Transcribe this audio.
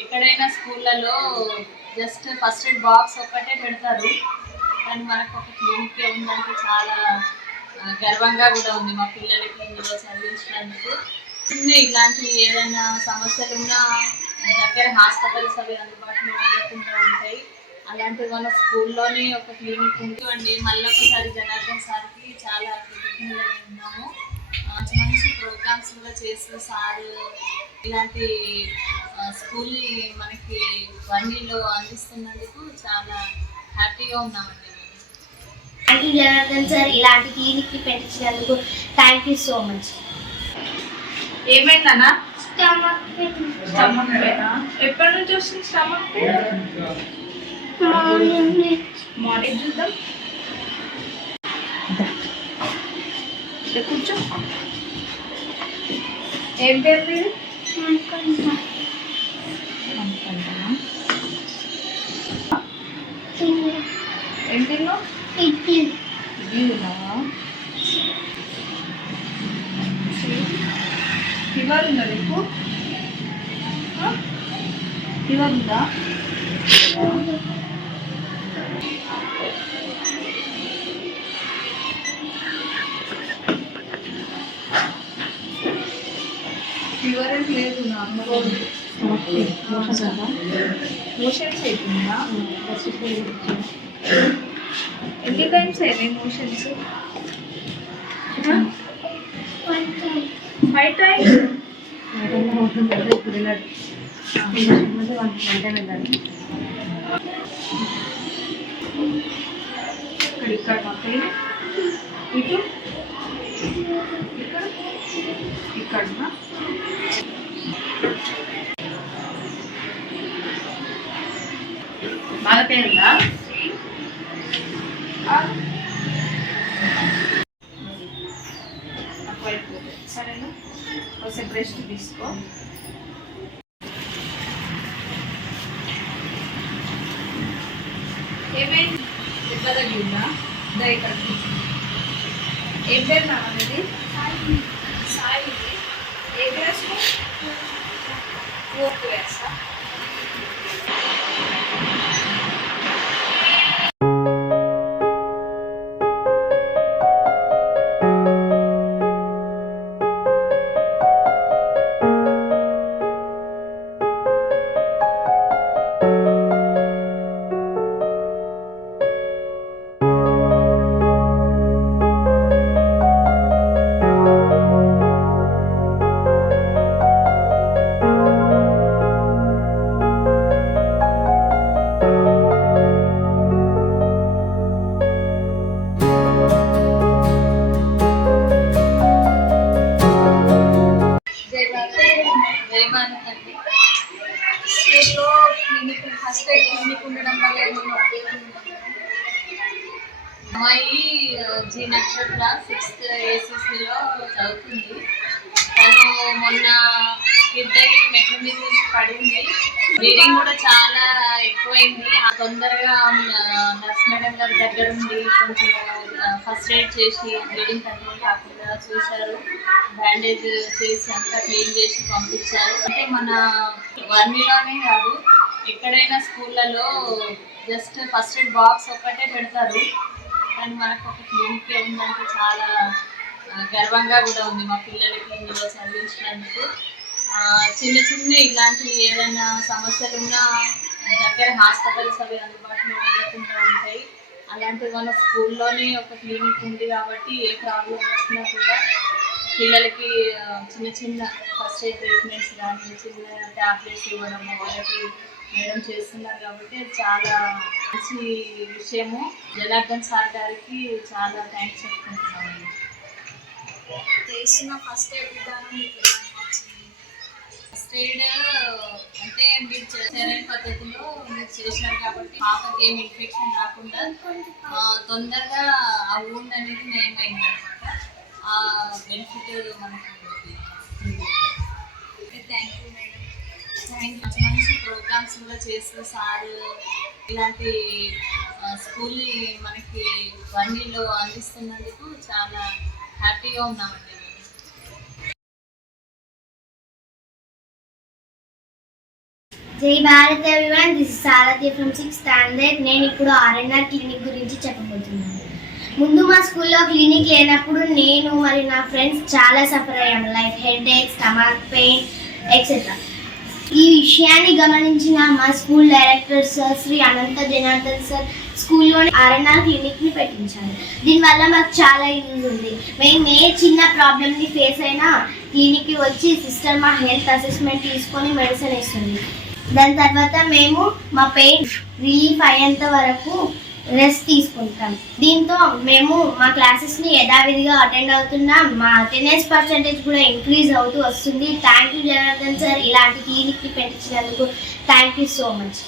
ఎక్కడైనా స్కూళ్ళలో just first aid box ఒక్కటే పెడతారు, కానీ మనకు ఒక క్లినిక్ ఉందంటే చాలా గర్వంగా కూడా ఉంది మా పిల్లలకి ఇందులో చదివించినందుకు. ఇలాంటి ఏదైనా సమస్యలు ఉన్నా దగ్గర హాస్పిటల్స్ అవి అందుబాటులో ఉండకుండా ఉంటాయి. అలాంటివి మన స్కూల్లోనే ఒక క్లినిక్ ఉంటుంది. మళ్ళీ ఒకసారి జనార్దన్ సార్కి చాలా కృతజ్ఞతలు ఉన్నాము. మంచి ప్రోగ్రామ్స్ కూడా చేస్తూ సార్ ఇలాంటి స్కూల్ని మనకి వన్నీలో అందిస్తున్నందుకు చాలా హ్యాపీగా ఉన్నామండి. థ్యాంక్ యూ జనార్దన్ సార్, ఇలాంటి క్లినిక్కి పెట్టించినందుకు థ్యాంక్ యూ సో మచ్. ఏమైందన్నా? Stomach pain. ఎప్పటి నుంచి వస్తుంది స్టమక్ పెయిన్? మార్నింగ్ చూద్దాం. కూర్చో. ఏం పేరు మీరు? ఏం తిన్నావు? ఇడ్లీ తిన్నావా? ఫీవర్ ఉందా నీకు? ఫీవర్ ఉందా? ఫీవర్ ఏం లేదు, నార్మల్. మోషన్స్ అవుతుందా? ఎన్ని టైమ్స్ అయినాయి మోషన్స్? 5 times. ఇక్కడ మాకు ఇటు ఇక్కడ బాగా పేరుందా? సరేనా, కొంచెం రెస్ట్ తీసుకో. ఏమైంది? దెబ్బ తగ్గిందా? ఇక్కడ ఏం పేరు నా అనేది? సాయి. ఏ క్లాస్? 4th class. స్కూల్లో క్లినిక్, ఫస్ట్ ఎయిడ్ క్లినిక్ ఉండడం వల్ల ఏమన్నా ఉపయోగం ఉంటుందా? అమ్మాయి జీ నక్షత్ర 6th ACCలో చదువుతుంది. తను మొన్న కిడ్ అయ్యి మెట్ల మీద నుంచి పడింది. బ్లీడింగ్ కూడా చాలా ఎక్కువైంది. తొందరగా నర్స్ మేడం గారి దగ్గర ఉండి కొంచెం ఫస్ట్ ఎయిడ్ చేసి బ్లీడింగ్ కంట్రోల్ కాకుండా చూశారు. బ్యాండేజ్ చేసి అంతా క్లీన్ చేసి పంపించారు. అంటే మన వన్నీలోనే కాదు, ఎక్కడైనా స్కూళ్ళలో జస్ట్ ఫస్ట్ ఎయిడ్ బాక్స్ ఒక్కటే పెడతారు, కానీ మనకు ఒక క్లినిక్ ఉందంటే చాలా గర్వంగా కూడా ఉంది మా పిల్లలకి ఇందులో చదివించినందుకు. చిన్న ఇలాంటి ఏదైనా సమస్యలు ఉన్నా దగ్గర హాస్పిటల్స్ అవి అందుబాటులో ఉండకుండా ఉంటాయి. అలాంటివి మన స్కూల్లోనే ఒక క్లినిక్ ఉంది కాబట్టి ఏ ప్రాబ్లం వచ్చినా కూడా పిల్లలకి చిన్న ఫస్ట్ ఎయిడ్ ట్రీట్మెంట్స్ కానీ చిన్న ట్యాబ్లెట్స్ ఇవ్వడం వాళ్ళకి మేడం చేస్తున్నారు కాబట్టి చాలా మంచి విషయము. జనార్దన్ సార్ గారికి చాలా థ్యాంక్స్ చెప్పుకుంటున్నాము. చేసిన ఫస్ట్ ఎయిడ్ విధానం మీకు ఎలా అనిపించింది? ఫస్ట్ ఎయిడ్ అంటే మీరు సరైన పద్ధతిలో మీరు చేసినారు కాబట్టి పాపకి ఏమి ఇన్ఫెక్షన్ రాకుండా తొందరగా ఆ వూండ్ అనేది నయమైంది అనమాట. ఆ బెనిఫిట్ మనకు థ్యాంక్ యూ మేడం. మంచి ప్రోగ్రామ్స్ కూడా చేస్తూ సార్ ఇలాంటి స్కూల్ని మనకి వన్నీలో అందిస్తున్నందుకు చాలా హ్యాపీగా ఉన్నామండి. జై Bharat everyone, this is Sarathi from 6th standard. నేను ఇప్పుడు ఆర్ఎన్ఆర్ క్లినిక్ గురించి చెప్పబోతున్నాను. ముందు మా స్కూల్లో క్లినిక్ లేనప్పుడు నేను మరియు నా ఫ్రెండ్స్ చాలా సఫర్ అయ్యాము, లైక్ హెడ్ ఏక్, స్టమక్ పెయిన్ ఎక్సెట్రా. ఈ విషయాన్ని గమనించిన మా స్కూల్ డైరెక్టర్ సార్ శ్రీ అనంత జనార్దన్ సార్ స్కూల్లోని ఆర్ఎన్ఆర్ క్లినిక్ని పెట్టించారు. దీనివల్ల మాకు చాలా యూజ్ ఉంది. మేము ఏ చిన్న ప్రాబ్లమ్ని ఫేస్ అయినా క్లినిక్కి వచ్చి సిస్టర్ మా హెల్త్ అసెస్మెంట్ తీసుకొని మెడిసిన్ ఇస్తుంది. దాని తర్వాత మేము మా పెయిన్ రిలీఫ్ అయ్యేంత వరకు రెస్ట్ తీసుకుంటాం. దీంతో మేము మా క్లాసెస్ని యథావిధిగా అటెండ్ అవుతున్నాం. మా అటెండెన్స్ పర్సెంటేజ్ కూడా ఇంక్రీజ్ అవుతూ వస్తుంది. థ్యాంక్ యూ జనార్దన్ సార్, ఇలాంటి క్లినిక్ని పెట్టించినందుకు థ్యాంక్ యూ సో మచ్.